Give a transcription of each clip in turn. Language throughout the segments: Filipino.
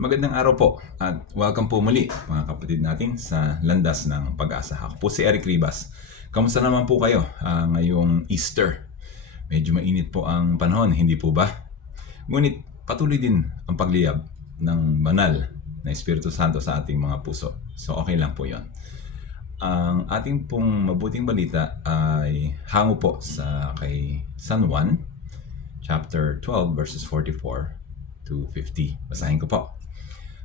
Magandang araw po at welcome po muli mga kapatid natin sa Landas ng Pag-asa. Ako po si Eric Ribas. Kamusta naman po kayo ah, ngayong Easter? Medyo mainit po ang panahon, hindi po ba? Ngunit patuloy din ang pagliyab ng banal na Espiritu Santo sa ating mga puso. So okay lang po yon. Ang ating pong mabuting balita ay hango po sa kay San Juan chapter 12 verses 44 to 50. Basahin ko po.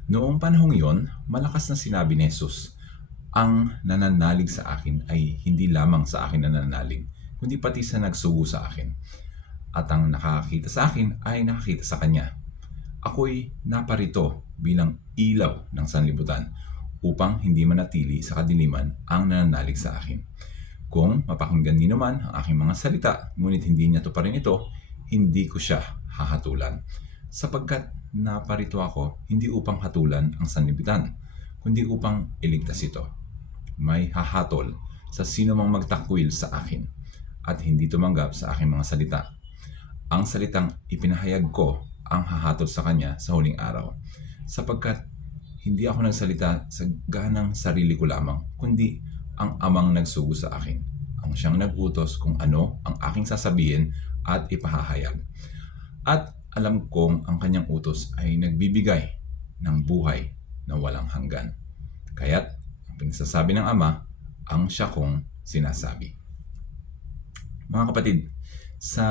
Noong panahong yon, malakas na sinabi ni Jesus, ang nananalig sa akin ay hindi lamang sa akin nananalig, kundi pati sa nagsugo sa akin. At ang nakakita sa akin ay nakakita sa Kanya. Ako'y naparito bilang ilaw ng sanlibutan upang hindi manatili sa kadiliman ang nananalig sa akin. Kung mapakinggan niyo naman ang aking mga salita, ngunit hindi niya to pa rin ito, hindi ko siya hahatulan. Sapagkat naparito ako hindi upang hatulan ang sanlibutan, kundi upang iligtas ito. May hahatol sa sino mang magtakwil sa akin at hindi tumanggap sa aking mga salita. Ang salitang ipinahayag ko ang hahatol sa kanya sa huling araw, sapagkat hindi ako nagsalita sa ganang sarili ko lamang, kundi ang amang nagsugo sa akin. Ang siyang nagutos kung ano ang aking sasabihin at ipahahayag. At alam kong ang kanyang utos ay nagbibigay ng buhay na walang hanggan. Kaya't ang pinagsasabi ng Ama, ang siya kong sinasabi. Mga kapatid, sa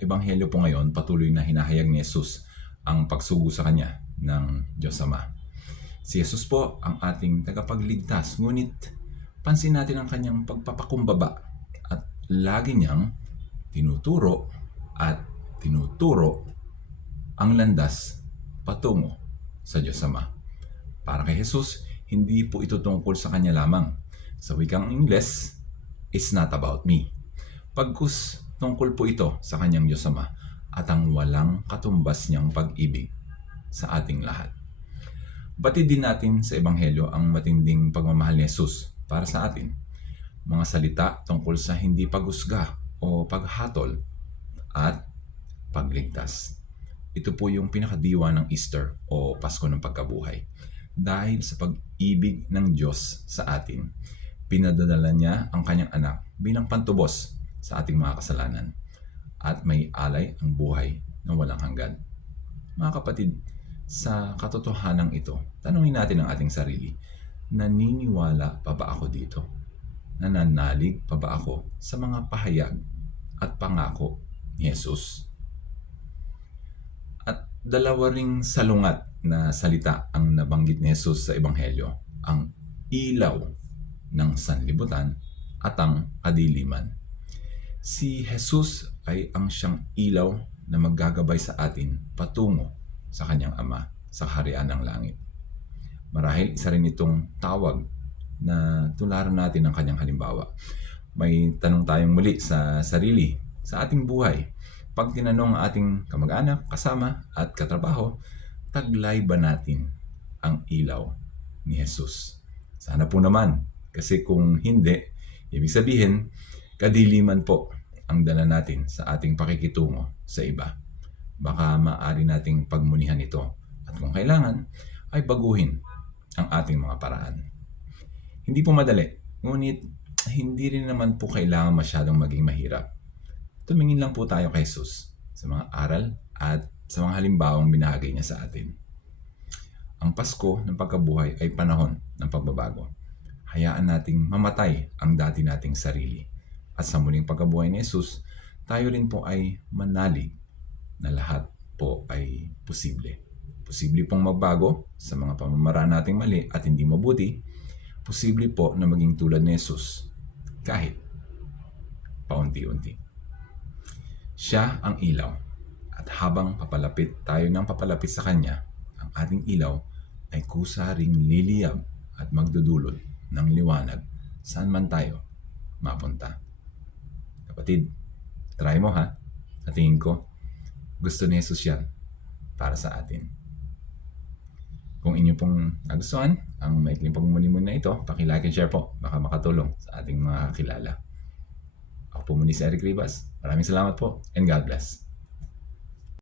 Ebanghelyo po ngayon, patuloy na hinahayag ni Jesus ang pagsugo sa Kanya ng Diyos Ama. Si Jesus po ang ating tagapagligtas, ngunit pansin natin ang Kanyang pagpapakumbaba at lagi niyang tinuturo at tinuturo ang landas patungo sa Diyos Ama. Para kay Jesus, hindi po ito tungkol sa Kanya lamang. Sa wikang Ingles, it's not about me. Pagkus tungkol po ito sa Kanyang Diyos Ama at ang walang katumbas niyang pag-ibig sa ating lahat. Batid din natin sa Ebanghelyo ang matinding pagmamahal ni Jesus para sa atin. Mga salita tungkol sa hindi paghusga o paghatol at pagligtas. Ito po yung pinakadiwa ng Easter o Pasko ng Pagkabuhay. Dahil sa pag-ibig ng Diyos sa atin, pinadadala niya ang kanyang anak bilang pantubos sa ating mga kasalanan at may alay ang buhay na walang hanggan. Mga kapatid, sa katotohanan ito, tanungin natin ang ating sarili, naniniwala pa ba ako dito? Nananalig pa ba ako sa mga pahayag at pangako ni Jesus? Dalawa ring salungat na salita ang nabanggit ni Jesus sa Ebanghelyo, ang ilaw ng sanlibutan at ang kadiliman. Si Jesus ay ang siyang ilaw na maggagabay sa atin patungo sa kanyang Ama sa kaharian ng langit. Marahil isa rin itong tawag na tularan natin ang kanyang halimbawa. May tanong tayong muli sa sarili, sa ating buhay. Pag tinanong ating kamag-anak, kasama at katrabaho, taglay ba natin ang ilaw ni Jesus? Sana po naman. Kasi kung hindi, ibig sabihin, kadiliman po ang dala natin sa ating pakikitungo sa iba. Baka maaari nating pagmunihan ito at kung kailangan ay baguhin ang ating mga paraan. Hindi po madali, ngunit hindi rin naman po kailangan masyadong maging mahirap. Tumingin lang po tayo kay Jesus sa mga aral at sa mga halimbawang binahagi niya sa atin. Ang Pasko ng pagkabuhay ay panahon ng pagbabago. Hayaan nating mamatay ang dati nating sarili. At sa muling pagkabuhay ni Jesus, tayo rin po ay manalig na lahat po ay posible. Posible pong magbago sa mga pamamaraan nating mali at hindi mabuti. Posible po na maging tulad ni Jesus kahit paunti-unti. Siya ang ilaw at habang papalapit tayo ng papalapit sa Kanya, ang ating ilaw ay kusa ring liliyab at magdudulot ng liwanag saan man tayo mapunta. Kapatid, try mo ha. Sa tingin ko, gusto ni Jesus yan para sa atin. Kung inyo pong nagustuhan ang maikling pagmumuni na ito, pakilike and share po. Baka makatulong sa ating mga kakilala. Po muli si Eric Rivas. Maraming salamat po and God bless.